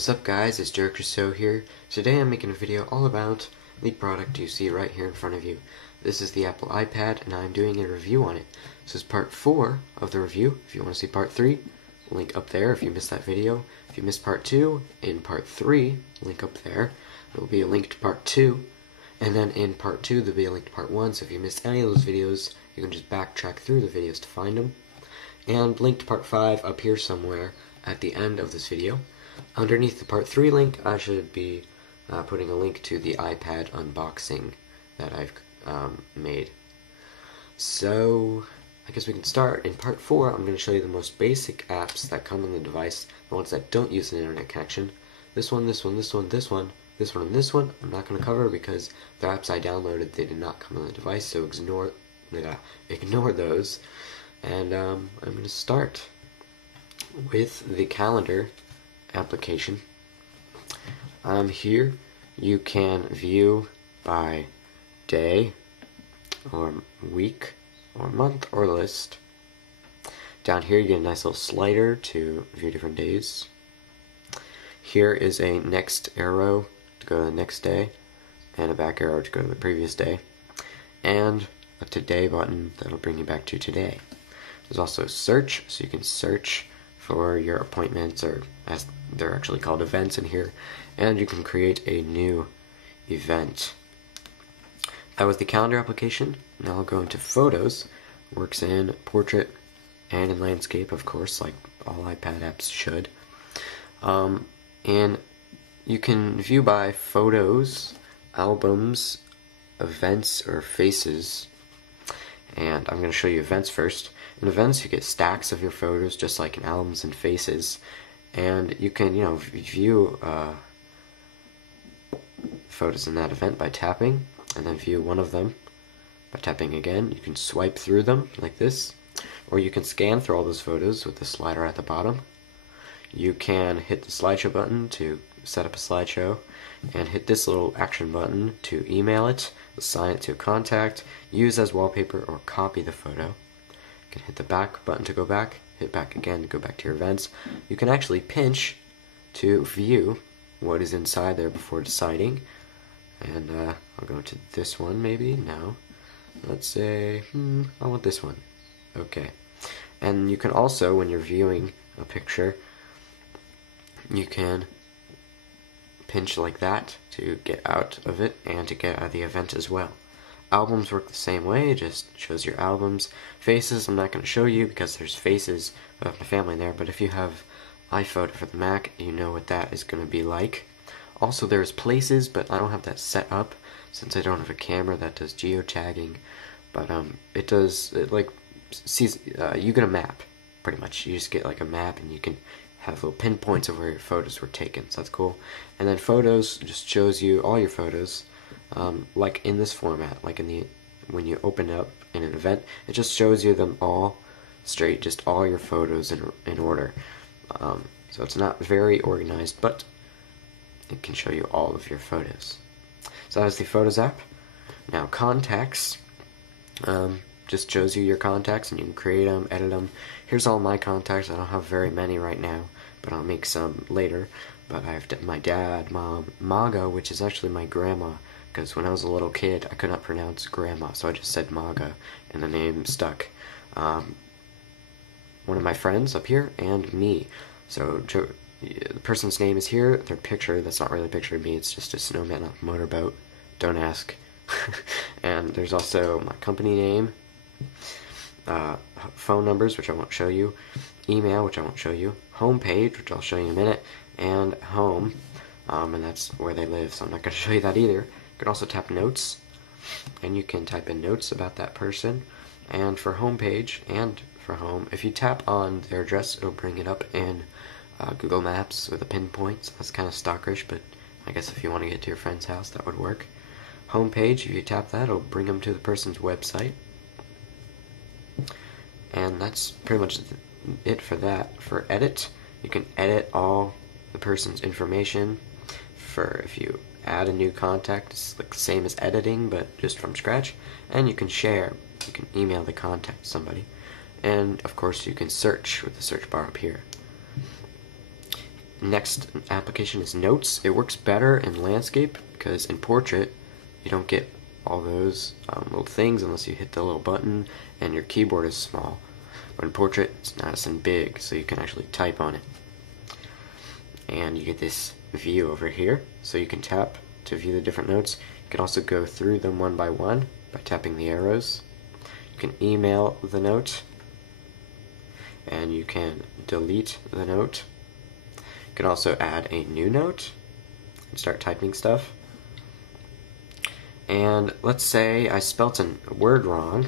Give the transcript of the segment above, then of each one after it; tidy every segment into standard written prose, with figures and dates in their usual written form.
What's up guys, it's Joe Cruso here. Today I'm making a video all about the product you see right here in front of you. This is the Apple iPad and I'm doing a review on it. This is part 4 of the review. If you want to see part 3, link up there if you missed that video. If you missed part 2, in part 3, link up there. There will be a link to part 2. And then in part 2 there'll be a link to part 1, so if you missed any of those videos, you can just backtrack through the videos to find them. And link to part 5 up here somewhere at the end of this video. Underneath the part 3 link, I should be putting a link to the iPad unboxing that I've made. So, I guess we can start. In part 4, I'm going to show you the most basic apps that come on the device, the ones that don't use an internet connection. This one, this one, this one, this one, this one, and this one, I'm not going to cover because the apps I downloaded, they did not come on the device, so ignore those. And I'm going to start with the calendar application. Here you can view by day or week or month or list. Down here you get a nice little slider to view different days. Here is a next arrow to go to the next day and a back arrow to go to the previous day, and a today button that'll bring you back to today. There's also search, so you can search for your appointments, or as they're actually called, events in here, and you can create a new event. That was the calendar application. Now I'll go into photos. Works in portrait and in landscape, of course, like all iPad apps should. And you can view by photos, albums, events, or faces. And I'm going to show you events first. In events, you get stacks of your photos, just like in albums and faces, and you can, view photos in that event by tapping, and then view one of them by tapping again. You can swipe through them like this, or you can scan through all those photos with the slider at the bottom. You can hit the slideshow button to set up a slideshow, and hit this little action button to email it, assign it to a contact, use as wallpaper, or copy the photo. You can hit the back button to go back, hit back again to go back to your events. You can actually pinch to view what is inside there before deciding. And I'll go to this one maybe now. Let's say, I want this one. Okay. And you can also, when you're viewing a picture, you can pinch like that to get out of it and to get out of the event as well. Albums work the same way, just shows your albums. Faces, I'm not going to show you because there's faces of my family in there, but if you have iPhoto for the Mac, you know what that is going to be like. Also, there's places, but I don't have that set up since I don't have a camera that does geotagging. But you get a map, pretty much. You just get like a map and you can have little pinpoints of where your photos were taken, so that's cool. And then photos just shows you all your photos. Like in this format, like when you open up in an event, it just shows you them all straight, just all your photos in order. So it's not very organized, but it can show you all of your photos. So that was the Photos app. Now contacts, just shows you your contacts and you can create them, edit them. Here's all my contacts. I don't have very many right now, but I'll make some later. But I have my dad, mom, Maga, which is actually my grandma, because when I was a little kid, I could not pronounce grandma, so I just said Maga, and the name stuck. One of my friends up here, and me. So the person's name is here, their picture, that's not really a picture of me, it's just a snowman on a motorboat. Don't ask. And there's also my company name, phone numbers, which I won't show you, email, which I won't show you, home page, which I'll show you in a minute, and home, and that's where they live, so I'm not going to show you that either. You can also tap notes, and you can type in notes about that person. And for home page and for home, if you tap on their address, it'll bring it up in Google Maps with a pinpoint. So that's kind of stalkerish, but I guess if you want to get to your friend's house, that would work. Home page, if you tap that, it'll bring them to the person's website. And that's pretty much it for that. For edit, you can edit all the person's information. For if you add a new contact, it's like the same as editing, but just from scratch. And you can share, you can email the contact to somebody. And of course you can search with the search bar up here. Next application is Notes. It works better in landscape because in portrait you don't get all those little things unless you hit the little button and your keyboard is small. But in portrait it's nice and big, so you can actually type on it. And you get this view over here, so you can tap to view the different notes. You can also go through them one by one by tapping the arrows. You can email the note, and you can delete the note. You can also add a new note and start typing stuff. And let's say I spelt a word wrong,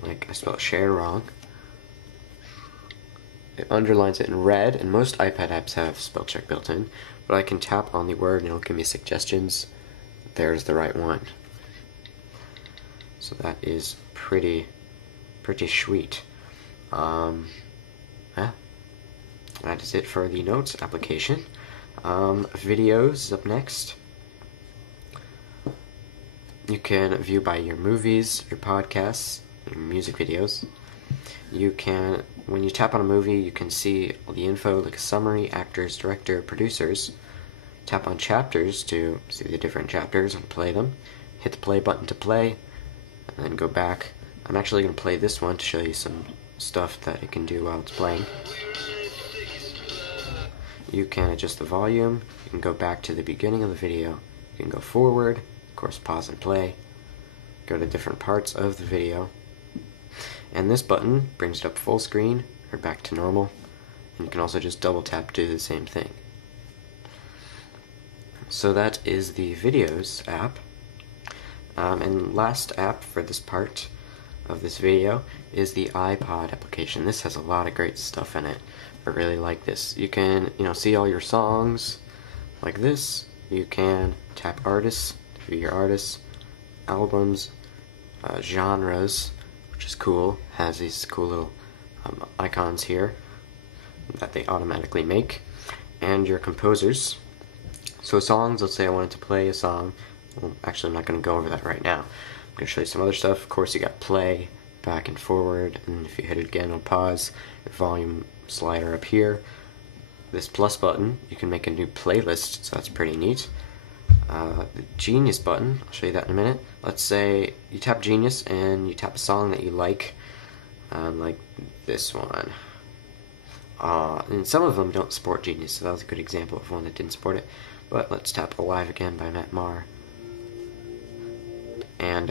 like I spelled share wrong. It underlines it in red, and most iPad apps have spell check built in, but I can tap on the word and it'll give me suggestions. There's the right one. So that is pretty sweet. Yeah, that is it for the Notes application. Videos is up next. You can view by your movies, your podcasts, your music videos. You can, when you tap on a movie, you can see all the info like a summary, actors, director, producers. Tap on chapters to see the different chapters and play them. Hit the play button to play, and then go back. I'm actually going to play this one to show you some stuff that it can do while it's playing. You can adjust the volume. You can go back to the beginning of the video. You can go forward, of course pause and play. Go to different parts of the video. And this button brings it up full screen or back to normal. And you can also just double tap to do the same thing. So that is the Videos app. And last app for this part of this video is the iPod application. This has a lot of great stuff in it. I really like this. You can, see all your songs like this. You can tap artists to view your artists, albums, genres, which is cool. Has these cool little icons here that they automatically make, and your composers. So songs, let's say I wanted to play a song. Well, actually I'm not going to go over that right now. I'm going to show you some other stuff. Of course you got play, back and forward, and if you hit it again it'll pause. Your volume slider up here. This plus button, you can make a new playlist, so that's pretty neat. The Genius button, I'll show you that in a minute. Let's say you tap Genius and you tap a song that you like this one. And some of them don't support Genius, so that was a good example of one that didn't support it. But let's tap Alive Again by Matt Maher. And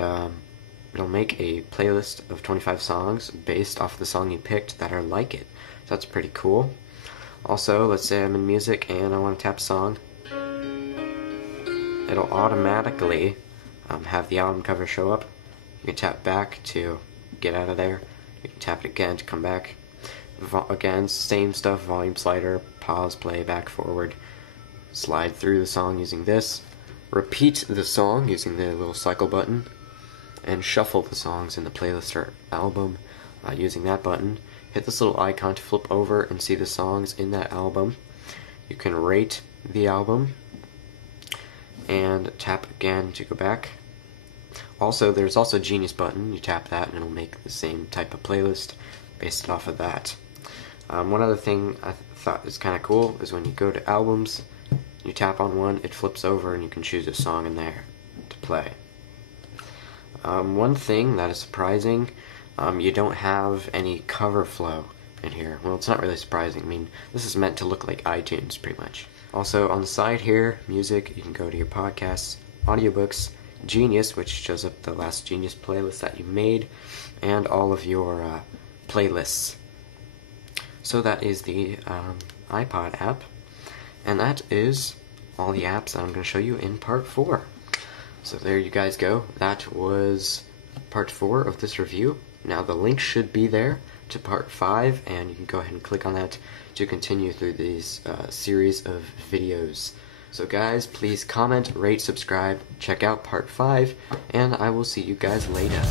it'll make a playlist of 25 songs based off the song you picked that are like it. So that's pretty cool. Also, let's say I'm in music and I want to tap a song. It'll automatically have the album cover show up. You can tap back to get out of there. You can tap it again to come back. Again, same stuff, volume slider, pause, play, back, forward. Slide through the song using this. Repeat the song using the little cycle button. And shuffle the songs in the playlist or album using that button. Hit this little icon to flip over and see the songs in that album. You can rate the album and tap again to go back. Also, there's also a Genius button. You tap that and it'll make the same type of playlist based off of that. One other thing I thought is kind of cool is when you go to albums, you tap on one, it flips over and you can choose a song in there to play. One thing that is surprising, you don't have any cover flow in here. Well, it's not really surprising. I mean, this is meant to look like iTunes pretty much. Also, on the side here, music, you can go to your podcasts, audiobooks, Genius, which shows up the last Genius playlist that you made, and all of your playlists. So that is the iPod app, and that is all the apps that I'm going to show you in part 4. So there you guys go. That was part 4 of this review. Now the link should be there to part 5, and you can go ahead and click on that to continue through these series of videos. So guys, please comment, rate, subscribe, check out part 5, and I will see you guys later.